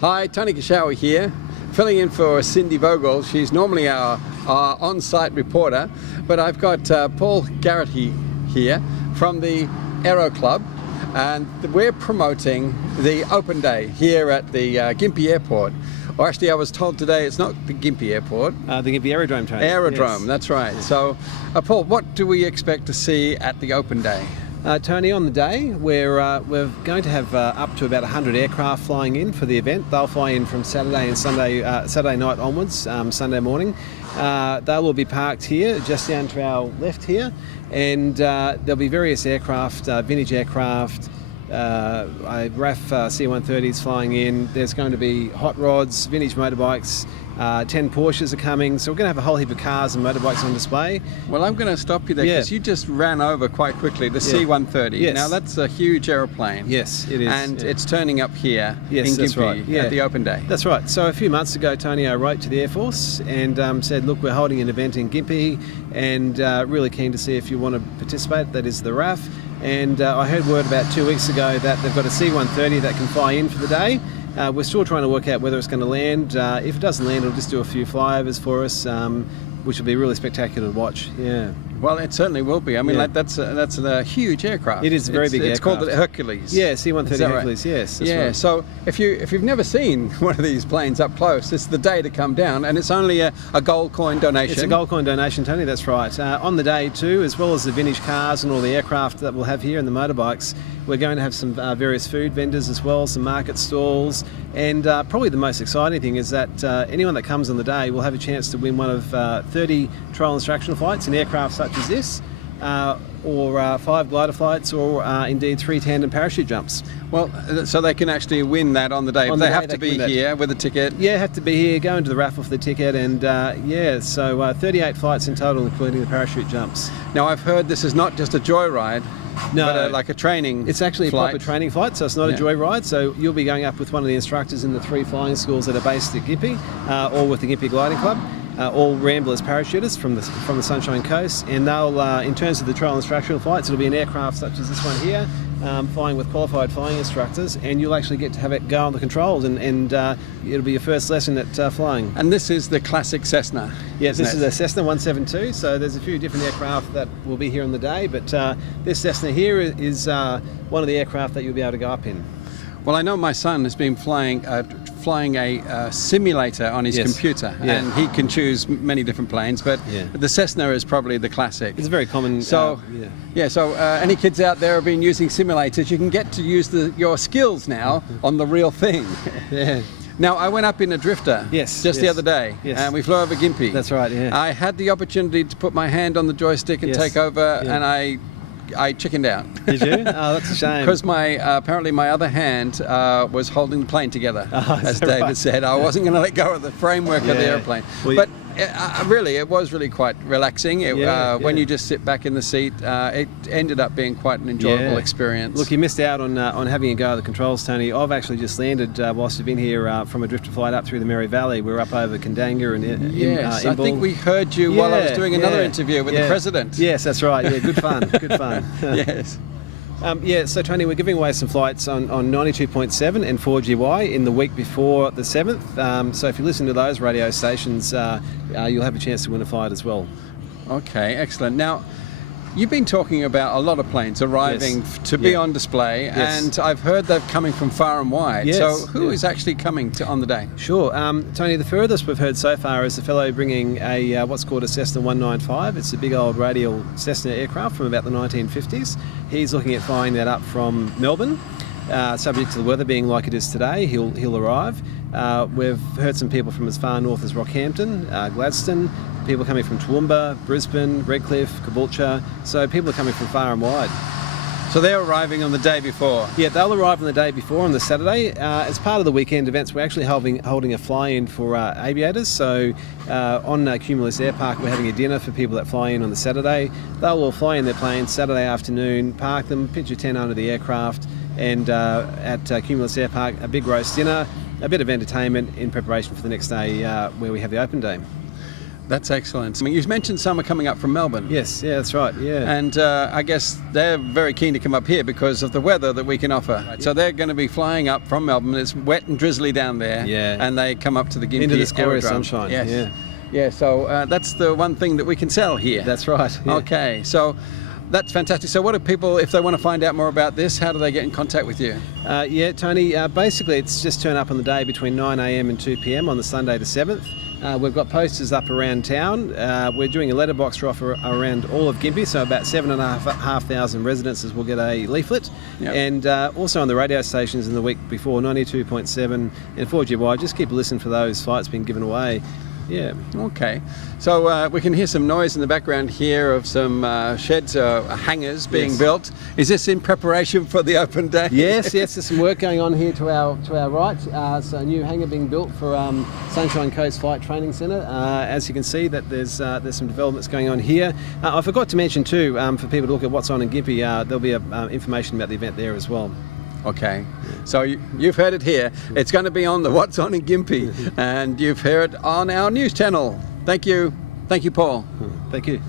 Hi, Tony Kishawi here, filling in for Cindy Vogels. She's normally our on-site reporter, but I've got Paul Garrahy here from the Aero Club, and we're promoting the open day here at the Gympie Airport. Well, actually, I was told today it's not the Gympie Airport. The Gympie Aerodrome, Tony. Aerodrome, yes. That's right. Yes. So, Paul, what do we expect to see at the open day? Tony, on the day, we're going to have up to about 100 aircraft flying in for the event. They'll fly in from Saturday and Saturday night onwards, Sunday morning. They'll all be parked here, just down to our left here, and there'll be various aircraft, vintage aircraft, RAF C-130s flying in. There's going to be hot rods, vintage motorbikes, 10 Porsches are coming, so we're going to have a whole heap of cars and motorbikes on display. Well, I'm going to stop you there because you just ran over quite quickly the C-130. Yes. Now, that's a huge aeroplane. Yes, it is. And it's turning up here in that's Gympie right. at the open day. That's right. So a few months ago, Tony, I wrote to the Air Force and said, look, we're holding an event in Gympie and really keen to see if you want to participate. That is the RAF. And I heard word about 2 weeks ago that they've got a C-130 that can fly in for the day. We're still trying to work out whether it's going to land. If it doesn't land, it'll just do a few flyovers for us, which will be really spectacular to watch. Yeah. Well, it certainly will be. I mean, that's a huge aircraft. It is a very big aircraft. It's called the Hercules. Yeah, C-130 Hercules. Right? Yes. That's right. So if you've never seen one of these planes up close, it's the day to come down, and it's only a gold coin donation. It's a gold coin donation, Tony. That's right. On the day too, as well as the vintage cars and all the aircraft that we'll have here and the motorbikes, we're going to have some various food vendors as well, some market stalls, and probably the most exciting thing is that anyone that comes on the day will have a chance to win one of 30 trial instructional flights in aircraft such as this, or 5 glider flights, or indeed 3 tandem parachute jumps. Well, so they can actually win that on the day. They have to be here with a ticket. Yeah, have to be here, go into the raffle for the ticket, and so 38 flights in total, including the parachute jumps. Now, I've heard this is not just a joyride. No, but like a training. It's actually flight. A proper training flight, so it's not a joyride. So you'll be going up with one of the instructors in the 3 flying schools that are based at Gympie, or with the Gympie Gliding Club. All ramblers parachutists from the Sunshine Coast, and they'll, in terms of the trial instructional flights, it'll be an aircraft such as this one here, flying with qualified flying instructors, and you'll actually get to have it go on the controls, and it'll be your first lesson at flying. And this is the classic Cessna. Yes, this is a Cessna 172, so there's a few different aircraft that will be here on the day, but this Cessna here is one of the aircraft that you'll be able to go up in. Well, I know my son has been flying a simulator on his computer, and he can choose many different planes, but the Cessna is probably the classic. It's a very common... So, any kids out there who have been using simulators, you can get to use your skills now on the real thing. Yeah. Now, I went up in a drifter the other day, and we flew over Gympie. That's right, yeah. I had the opportunity to put my hand on the joystick and take over, and I chickened out. Did you? Oh, that's a shame. Because apparently my other hand was holding the plane together, as David said. I wasn't going to let go of the framework of the airplane. Well, but really, it was really quite relaxing. When you just sit back in the seat, it ended up being quite an enjoyable experience. Look, you missed out on having a go at the controls, Tony. I've actually just landed whilst you've been here from a drifter flight up through the Mary Valley. We're up over Kandanga and I think we heard you while I was doing another interview with the President. Yes, that's right. Yeah, good fun. Good fun. Yes. So Tony, we're giving away some flights on 92.7 and 4GY in the week before the 7th. So if you listen to those radio stations, you'll have a chance to win a flight as well. Okay, excellent. Now, you've been talking about a lot of planes arriving to be on display, and I've heard they're coming from far and wide. Yes. So who is actually coming on the day? Sure. Tony, the furthest we've heard so far is a fellow bringing a what's called a Cessna 195. It's a big old radial Cessna aircraft from about the 1950s. He's looking at flying that up from Melbourne. Subject to the weather being like it is today, he'll arrive. We've heard some people from as far north as Rockhampton, Gladstone, people coming from Toowoomba, Brisbane, Redcliffe, Caboolture, so people are coming from far and wide. So they're arriving on the day before? Yeah, they'll arrive on the day before, on the Saturday. As part of the weekend events, we're actually holding a fly-in for aviators. So on Cumulus Air Park, we're having a dinner for people that fly in on the Saturday. They'll all fly in their planes Saturday afternoon, park them, pitch a tent under the aircraft, and at Cumulus Air Park, a big roast dinner, a bit of entertainment in preparation for the next day where we have the open day. That's excellent. I mean, you mentioned some are coming up from Melbourne. Yes, yeah, that's right. Yeah. And I guess they're very keen to come up here because of the weather that we can offer. Right. So they're going to be flying up from Melbourne. It's wet and drizzly down there. Yeah. And they come up to the Gympie Into this glorious Aerodrome. sunshine. Yes. Yeah. Yeah, so that's the one thing that we can sell here. That's right. Yeah. Okay, so that's fantastic. So what do people, if they want to find out more about this, how do they get in contact with you? Yeah, Tony, basically it's just turn up on the day between 9 a.m. and 2 p.m. on the Sunday the 7th. We've got posters up around town. We're doing a letterbox drop around all of Gympie, so about 7,500 residences will get a leaflet. Yep. And also on the radio stations in the week before, 92.7 and 4GY. Just keep a listen for those flights being given away. Yeah. Okay. So we can hear some noise in the background here of some sheds, hangars being built. Is this in preparation for the open day? Yes, there's some work going on here to our right. So a new hangar being built for Sunshine Coast Flight Training Centre. As you can see, that there's some developments going on here. I forgot to mention too, for people to look at what's on in Gympie, there'll be information about the event there as well. Okay, so you've heard it here. It's going to be on the What's On in Gympie, and you've heard it on our news channel. Thank you. Thank you, Paul. Thank you.